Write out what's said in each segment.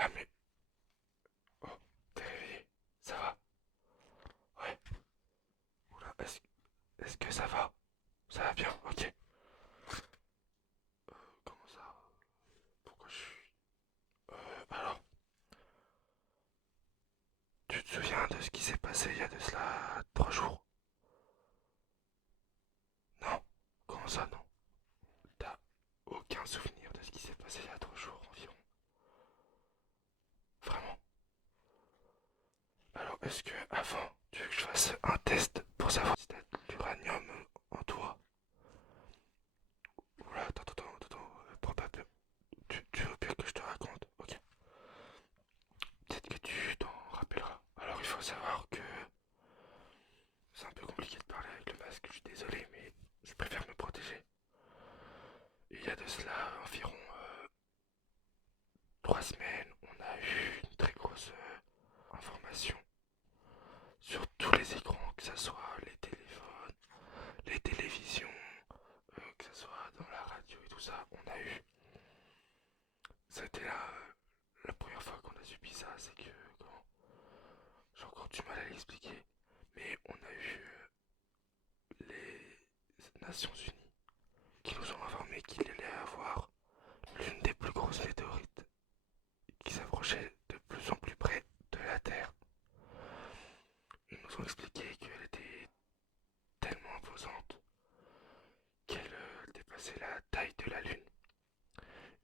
Ah mais... Oh, t'es réveillé? Ça va? Ouais. Oula, est-ce que ça va? Ça va bien, ok. Comment ça? Pourquoi je suis... Alors, tu te souviens de ce qui s'est passé il y a de cela 3 jours? Non? Comment ça, non? T'as aucun souvenir de ce qui s'est passé il y a 3 jours environ? Vraiment? Alors, est-ce que, avant, tu veux que je fasse un test pour savoir si t'as de l'uranium en toi? Oula, attends, prends pas peur. Tu veux bien que je te raconte? Ok. Peut-être que tu t'en rappelleras. Alors il faut savoir que c'est un peu compliqué de parler avec le masque, je suis désolé, mais je préfère me protéger. Il y a de cela environ 3 semaines, on a eu une très grosse information sur tous les écrans, que ce soit les téléphones, les télévisions, que ce soit dans la radio et tout ça. On a eu, c'était la première fois qu'on a subi ça, c'est que comment, j'ai encore du mal à l'expliquer, mais on a eu les Nations Unies qui nous ont informé qu'il allait avoir l'une des plus grosses météorites qui s'approchait de plus en plus près de la Terre. Ils nous ont expliqué qu'elle était tellement imposante qu'elle dépassait la taille de la Lune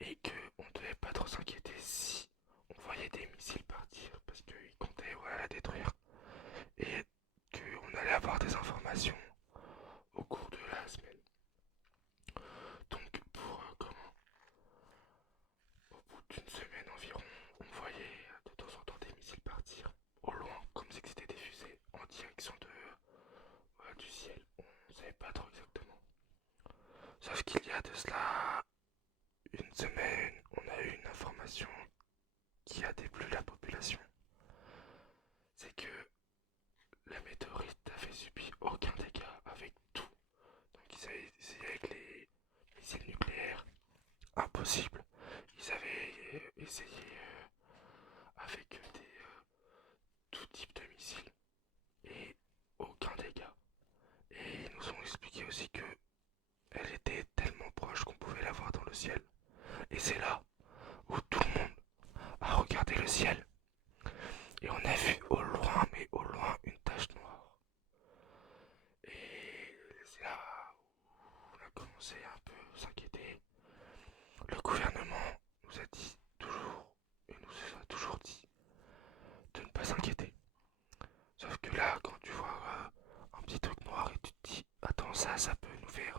et qu'on ne devait pas trop s'inquiéter si on voyait des missiles partir parce qu'ils comptaient la détruire et qu'on allait avoir des informations au cours de la semaine. Donc pour comment au bout d'une semaine environ, on voyait de temps en temps des missiles partir au loin, comme si c'était des fusées en direction du ciel. On ne savait pas trop exactement. Sauf qu'il y a de cela une semaine, on a eu une information qui a déplu la population. C'est que la météorite n'avait subi aucun dégât avec tout. Donc ils avaient essayé avec les missiles nucléaires, impossible. Ils avaient essayé avec tout type de missiles et aucun dégât. Et ils nous ont expliqué aussi que elle était tellement proche qu'on pouvait la voir dans le ciel. Et c'est là où tout le monde a regardé le ciel. Et on a vu au loin, mais au loin, une tache noire. Et c'est là où on a commencé à un peu s'inquiéter. Le gouvernement nous a dit toujours, et nous a toujours dit, de ne pas s'inquiéter. Sauf que là, quand tu vois un petit truc noir et tu te dis, attends, ça peut nous faire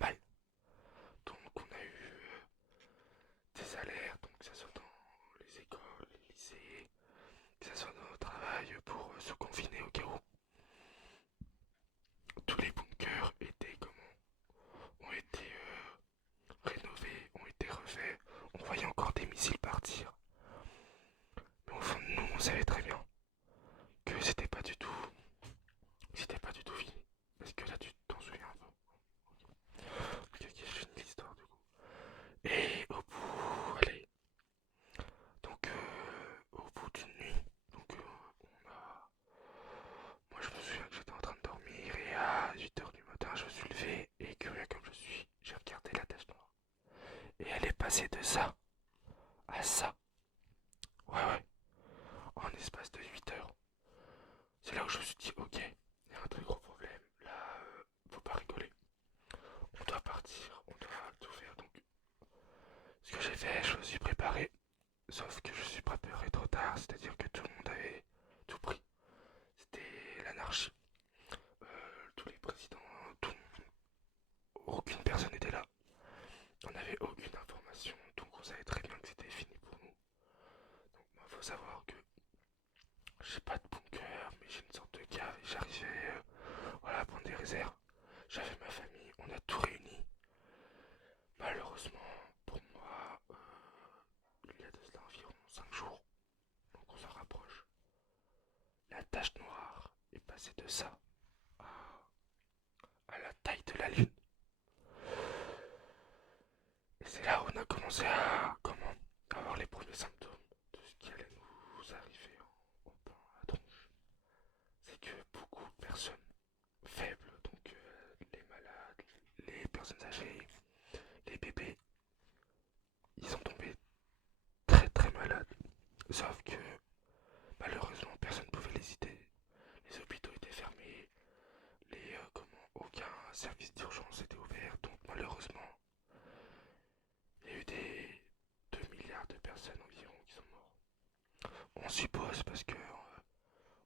mal. Donc on a eu des alertes, donc que ce soit dans les écoles, les lycées, que ce soit dans le travail pour se confiner au cas où. Tous les bunkers étaient ont été rénovés, ont été refaits. On voyait encore des missiles partir. Mais au fond de nous, on savait très bien que c'était pas du tout fini. Parce que là, tu t'en souviens un peu. Ok, je finis l'histoire du coup. Et au bout, allez, donc au bout d'une nuit, donc on a moi, je me souviens que j'étais en train de dormir et à 8 h du matin, je me suis levé et curieux comme je suis, j'ai regardé la tache noire. Et elle est passée de ça à ça. Ouais, en espace de 8 heures. C'est là où je me suis dit, ok, il y a un très gros problème. Là, faut pas rigoler. On doit partir, on doit tout faire. Donc, ce que j'ai fait, je me suis préparé. Sauf que je suis préparé trop tard, c'est-à-dire que tout le monde avait tout pris. C'était l'anarchie. Tous les présidents, tout, aucune personne n'était là. On n'avait aucune information, donc on savait très bien que c'était fini pour nous. Donc moi, faut savoir que j'ai pas de bunker, mais j'ai une sorte de cave et j'arrivais à prendre des réserves. J'avais ma famille, on a tout réuni. Malheureusement, pour moi, il y a de cela environ 5 jours, donc on s'en rapproche. La tache noire est passée de ça à la taille de la lune. Et c'est là où on a commencé à avoir les premiers symptômes. personnes âgées, les bébés, ils sont tombés très très malades. Sauf que malheureusement personne ne pouvait les aider. Les hôpitaux étaient fermés, aucun service d'urgence était ouvert, donc malheureusement il y a eu des 2 milliards de personnes environ qui sont mortes. On suppose parce que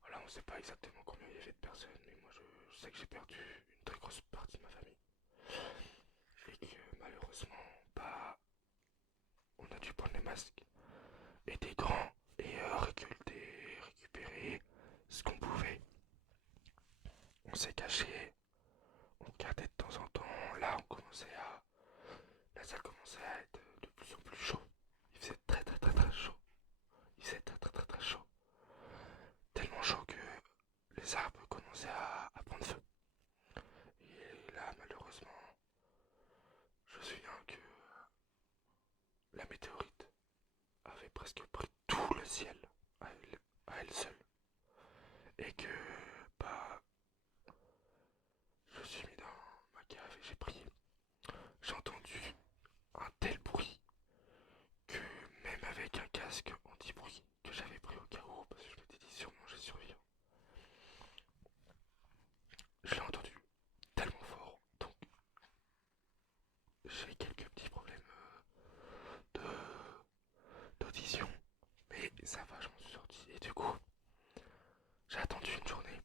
voilà, on ne sait pas exactement combien il y avait de personnes, mais moi je sais que j'ai perdu une très grosse partie de ma famille. Et que malheureusement, bah, on a dû prendre les masques et des grands et récupérer ce qu'on pouvait. On s'est caché, on regardait de temps en temps. Là, la salle commençait à être de plus en plus chaud. Il faisait très très très très chaud. Il faisait très très très très chaud. Tellement chaud que les arbres commençaient à prendre feu. Et là, malheureusement, je me souviens que la météorite avait presque pris tout le ciel à elle seule. Et que, bah, je suis mis dans ma cave et j'ai prié. J'ai entendu un tel bruit que même avec un casque anti-bruit que j'avais pris au cas où, parce que je m'étais dit sûrement je vais survivre, je l'ai entendu tellement fort. Donc j'ai quelques petits problèmes d'audition, mais ça va, je m'en suis sorti. Et du coup, j'ai attendu une journée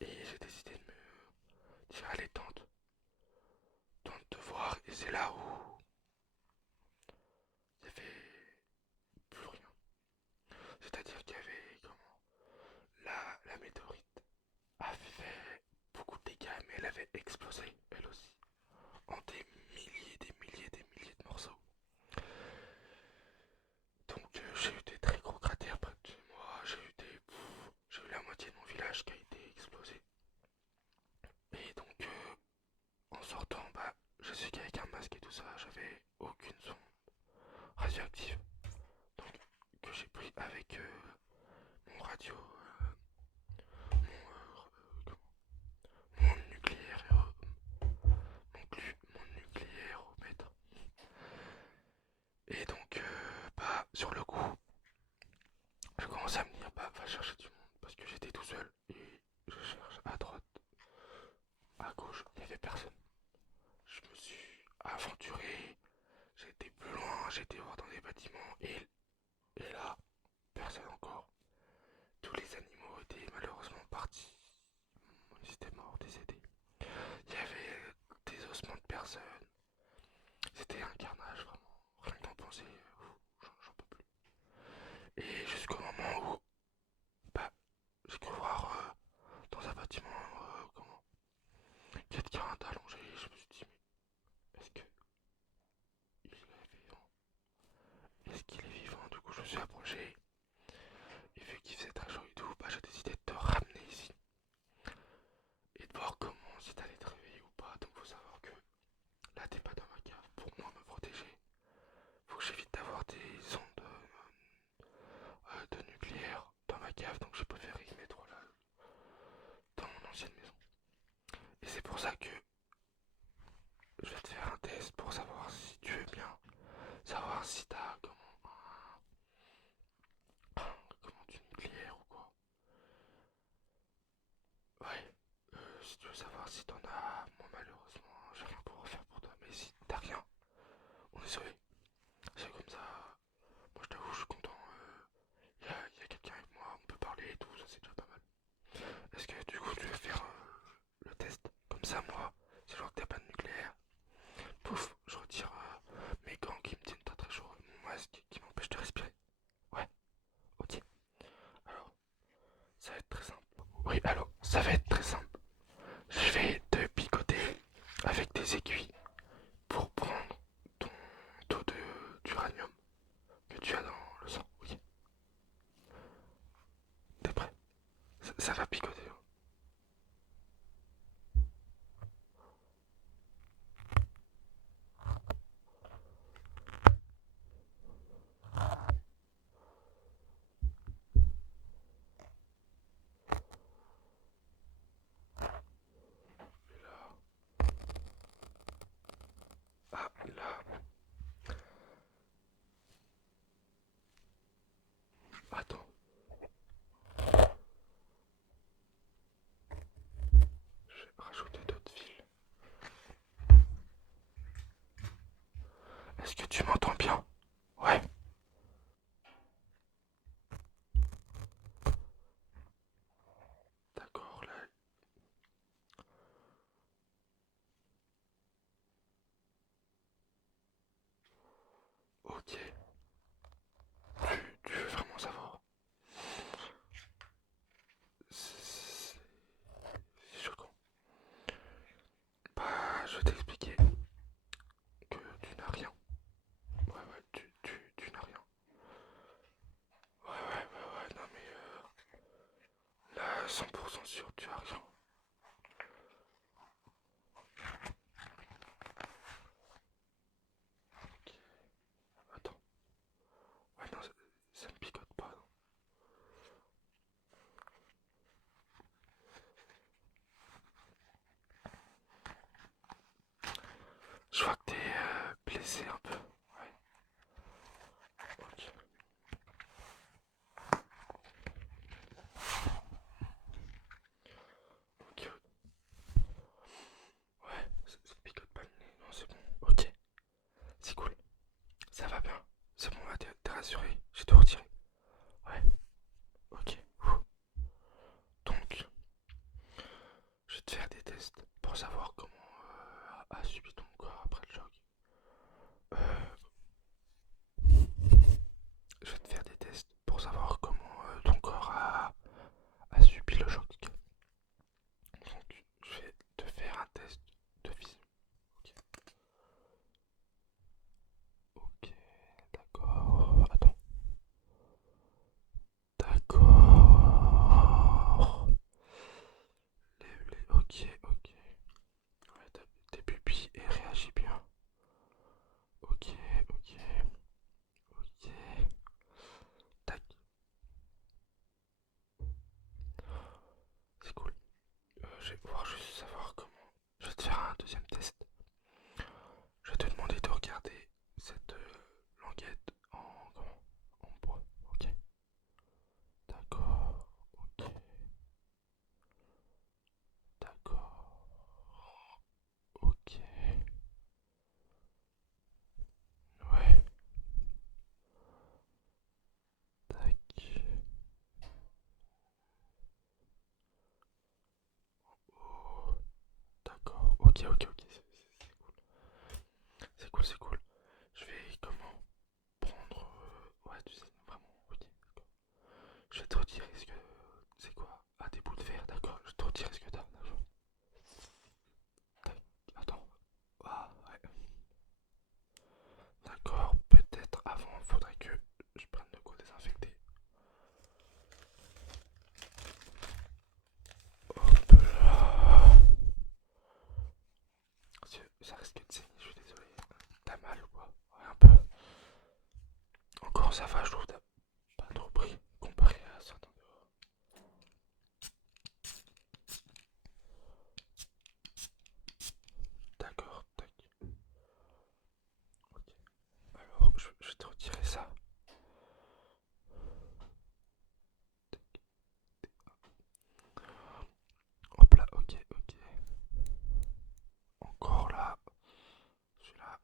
et j'ai décidé de me dire allez tente de voir. Et c'est là où il n'y avait plus rien. C'est-à-dire qu'il y avait comment la météorite a fait beaucoup de dégâts, mais elle avait explosé elle aussi en des milliers, des milliers, des milliers de morceaux. Donc j'ai eu des très gros cratères près de chez moi, j'ai eu la moitié de mon village qui a été explosé. Et donc en sortant, bah je suis qu'avec un masque et tout ça, j'avais aucune sonde radioactive. Donc que j'ai pris avec mon radio, mon nucléaire, mon nucléaire au mètre. Et donc bah sur le coup, je commençais à me dire bah va chercher du monde parce que j'étais tout seul et je cherche à droite, à gauche, il n'y avait personne. Je me suis aventuré, j'ai été plus loin, j'ai été voir dans des bâtiments et là, personne encore. Tous les animaux étaient malheureusement partis. Ils étaient morts, décédés. Il y avait des ossements de personnes. C'était un carnage vraiment. Rien que d'en penser, j'en peux plus. Et jusqu'au moment où bah, j'ai cru voir dans un bâtiment quelqu'un d'allongé. Je me suis dit mais est-ce que il est vivant? Est-ce qu'il est vivant? Du coup je me suis approché. Et vu qu'il faisait très chaud et tout, bah, j'ai décidé de te ramener ici. Et de voir comment, si t'allais te réveiller ou pas. Donc faut savoir que là t'es pas dans ma cave. Pour moi me protéger, faut que j'évite d'avoir des ondes de nucléaire dans ma cave. Donc j'ai préféré y mettre là dans mon ancienne maison. Et c'est pour ça que je vais te faire un test pour savoir si tu veux bien. Savoir si t'as comment du nucléaire ou quoi. Ouais, si tu veux savoir si t'en as, moi malheureusement j'ai rien pour refaire pour toi. Mais si t'as rien, on est sauvé. C'est comme ça. Moi je t'avoue, je suis content. Y a quelqu'un avec moi, on peut parler et tout. Là, attends, je vais rajouter d'autres fils. Est-ce que tu m'entends bien? Ouais, d'accord, là. Ok, tu veux vraiment savoir? C'est choquant. Bah, je vais t'expliquer que tu n'as rien. Ouais, ouais, tu n'as rien. Ouais, ouais, ouais, ouais, non mais là, 100% sûr, tu as rien. Ok, attends. Ouais, non, ça me picote pas, non. Je vois que t'es blessé un peu. Ouais, ok. Ok, ouais, ça te picote pas le nez. Non, c'est bon. Ok, c'est cool. Ça va bien. C'est bon, là, t'es rassuré. J'ai tout retiré. Ouais, ok. Ouh. Donc, je vais te faire des tests pour savoir comment a subi ton corps après le choc. Euh, je vais te faire des tests pour savoir comment ton corps a subi le choc. Donc, je vais te faire un test de vision. Ok, ok, d'accord. Attends. D'accord. Ok, ok. Ouais, tes pupilles et réagis bien. Ok, ok, ok. Tac, c'est cool. Je vais pouvoir juste savoir comment. Je vais te faire un deuxième test. Je vais te demander de regarder cette languette en bois. Ok, d'accord. Ok, d'accord. Ok, ouais. Tac. Oh, d'accord. Ok, ok, ok. C'est cool, c'est cool. Je vais comment prendre. Ouais, tu sais, vraiment. Ok, d'accord. Je vais te retirer ce que. C'est quoi? Ah, des bouts de verre, d'accord. Je vais te retirer ce que t'as. D'accord. Tac, attends. Ah, ouais. D'accord, peut-être avant, faudrait que je prenne de quoi désinfecter. Hop là. Ça risque de saigner, je suis désolé. T'as mal ou quoi? Ouais, un peu. Encore ça va, je trouve que t'as pas trop pris comparé à certains dehors. D'accord, tac. Ok. Alors, je vais te retirer ça. Hop là, ok, ok. Encore là. Celui-là.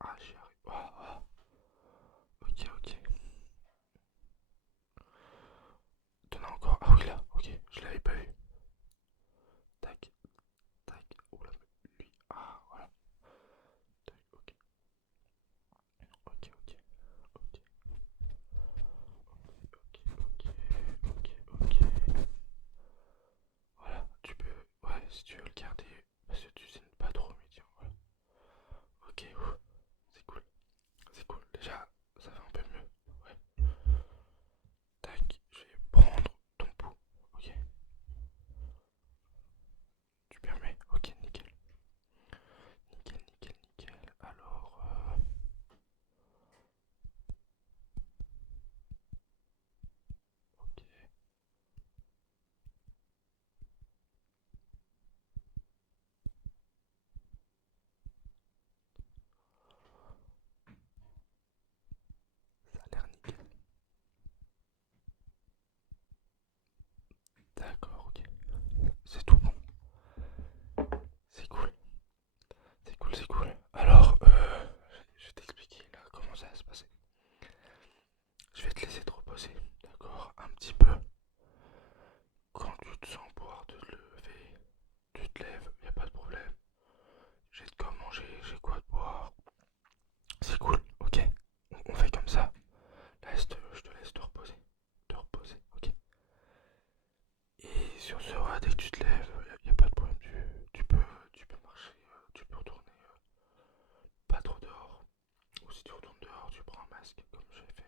Ah, j'y arrive. Ah, ah. Ok, ok. T'en as encore. Ah oui, là, ok. Je l'avais pas vu. Tac, tac. Oula, lui. Ah, voilà. Tac, ok. Ok, ok. Ok, ok, ok, ok, ok. Voilà, tu peux. Ouais, si tu veux le garder. Parce que tu saignes pas trop, mais tiens, voilà. Ok, ouf, c'est cool. C'est cool. Déjà, ça va un peu mieux. Ouais. Tac, je vais prendre ton pouls. Ok. Tu permets? Ok, nickel. Nickel, nickel, nickel. Alors, ok. si tu retournes dehors, tu prends un masque, comme j'ai fait.